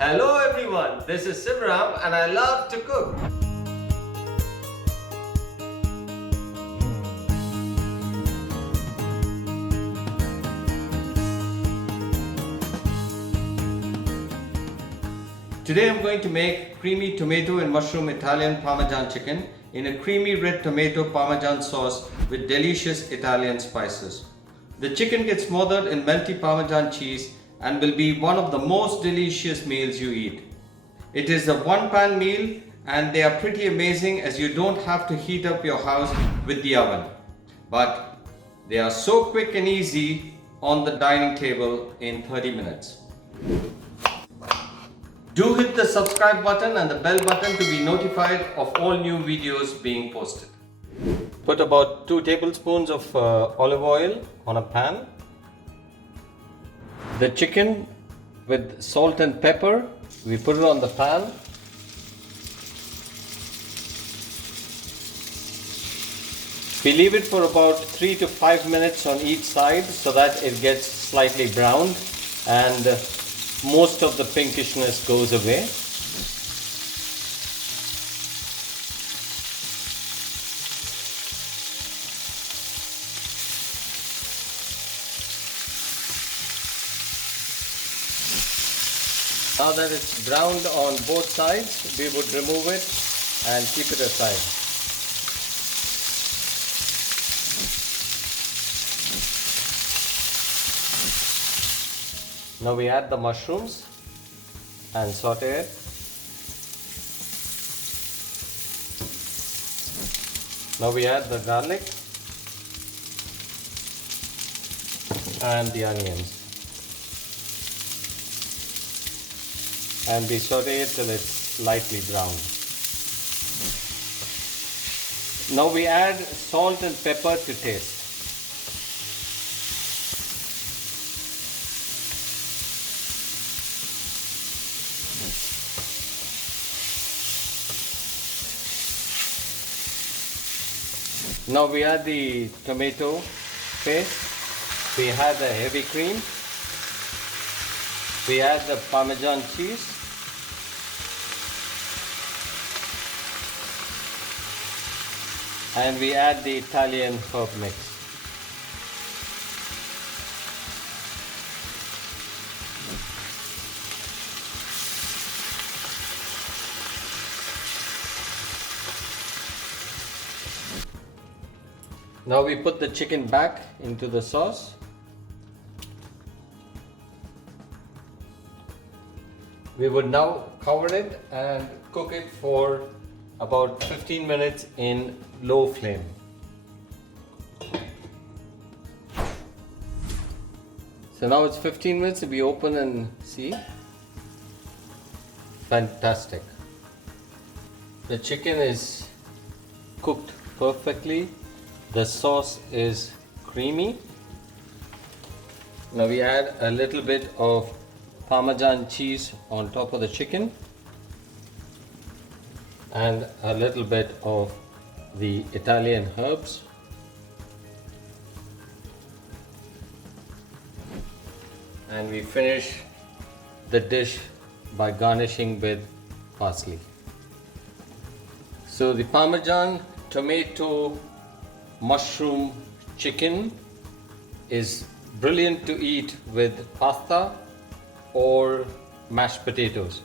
Hello everyone, this is Simram and I love to cook. Today I'm going to make creamy tomato and mushroom Italian Parmesan chicken in a creamy red tomato Parmesan sauce with delicious Italian spices. The chicken gets smothered in melty Parmesan cheese and will be one of the most delicious meals you eat. It is a one-pan meal and they are pretty amazing as you don't have to heat up your house with the oven. But they are so quick and easy on the dining table in 30 minutes. Do hit the subscribe button and the bell button to be notified of all new videos being posted. Put about 2 tablespoons of olive oil on a pan. The chicken with salt and pepper, we put it on the pan. We leave it for about 3 to 5 minutes on each side so that it gets slightly browned and most of the pinkishness goes away. Now that it's browned on both sides, we would remove it and keep it aside. Now we add the mushrooms and saute it. Now we add the garlic and the onions. And we saute it till it's lightly browned. Now we add salt and pepper to taste. Now we add the tomato paste. We add the heavy cream. We add the Parmesan cheese. And we add the Italian herb mix. Now we put the chicken back into the sauce. We would now cover it and cook it for about 15 minutes in low flame. So now it's 15 minutes, we open and see. Fantastic. The chicken is cooked perfectly. The sauce is creamy. Now we add a little bit of Parmesan cheese on top of the chicken and a little bit of the Italian herbs. And we finish the dish by garnishing with parsley. So the Parmesan tomato mushroom chicken is brilliant to eat with pasta or mashed potatoes.